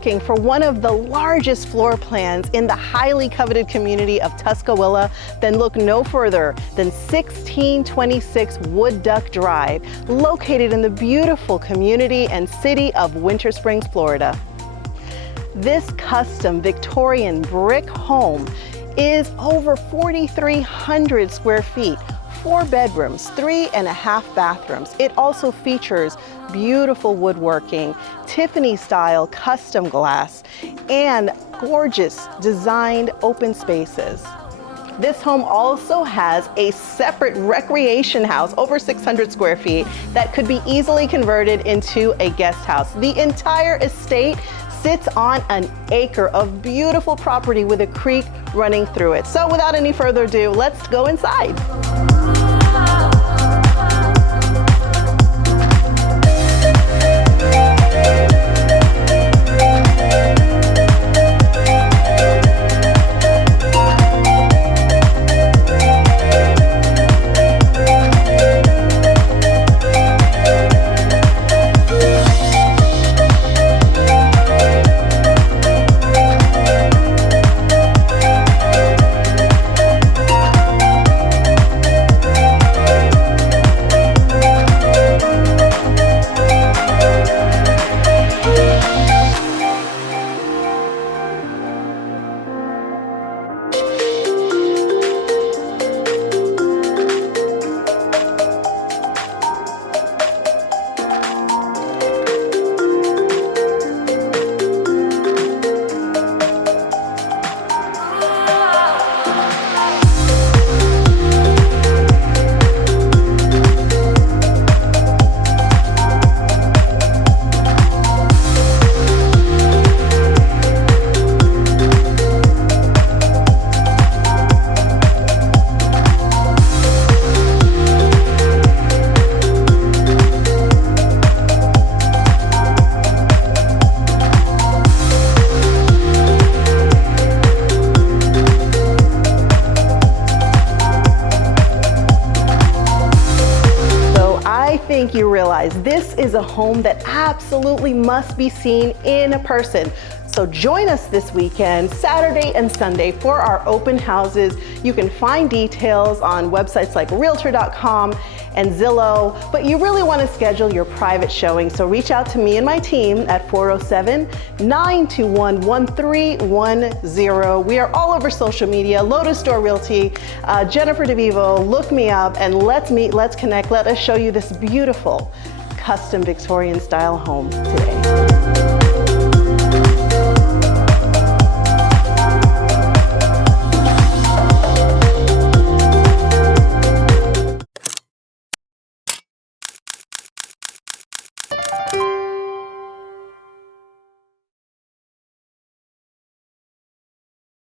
looking for one of the largest floor plans in the highly coveted community of Tuscaloosa, then look no further than 1626 Wood Duck Drive, located in the beautiful community and city of Winter Springs, Florida. This custom Victorian brick home is over 4,300 square feet, 4 bedrooms, 3.5 bathrooms. It also features beautiful woodworking, Tiffany style custom glass, and gorgeous designed open spaces. This home also has a separate recreation house, over 600 square feet, that could be easily converted into a guest house. The entire estate sits on an acre of beautiful property with a creek running through it. So without any further ado, let's go inside. I think you realize this is a home that absolutely must be seen in person. So join us this weekend, Saturday and Sunday, for our open houses. You can find details on websites like realtor.com and Zillow, but you really want to schedule your private showing. So reach out to me and my team at 407-921-1310. We are all over social media, Lotus Door Realty, Jennifer DeVivo, look me up and let's meet, let's connect. Let us show you this beautiful custom Victorian style home today.